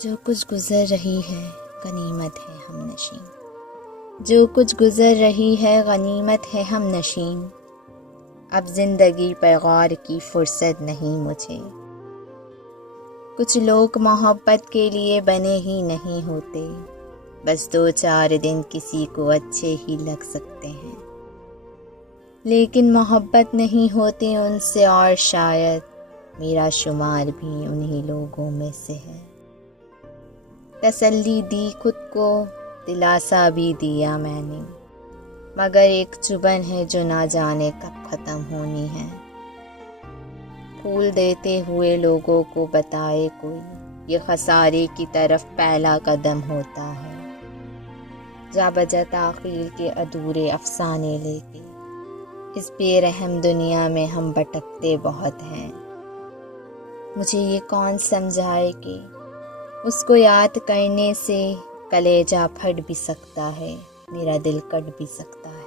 جو کچھ گزر رہی ہے غنیمت ہے ہم نشین، جو کچھ گزر رہی ہے غنیمت ہے ہم نشین، اب زندگی پر غور کی فرصت نہیں مجھے۔ کچھ لوگ محبت کے لیے بنے ہی نہیں ہوتے، بس 2-4 دن کسی کو اچھے ہی لگ سکتے ہیں، لیکن محبت نہیں ہوتی ان سے، اور شاید میرا شمار بھی انہی لوگوں میں سے ہے۔ تسلی دی خود کو، دلاسا بھی دیا میں نے، مگر ایک چبھن ہے جو نہ جانے کب ختم ہونی ہے۔ پھول دیتے ہوئے لوگوں کو بتائے کوئی، یہ خسارے کی طرف پہلا قدم ہوتا ہے۔ جا بجا تاخیر کے ادھورے افسانے لے کے، اس بے رحم دنیا میں ہم بھٹکتے بہت ہیں۔ مجھے یہ کون سمجھائے کہ اس کو یاد کرنے سے کلیجہ پھٹ بھی سکتا ہے، میرا دل کٹ بھی سکتا ہے۔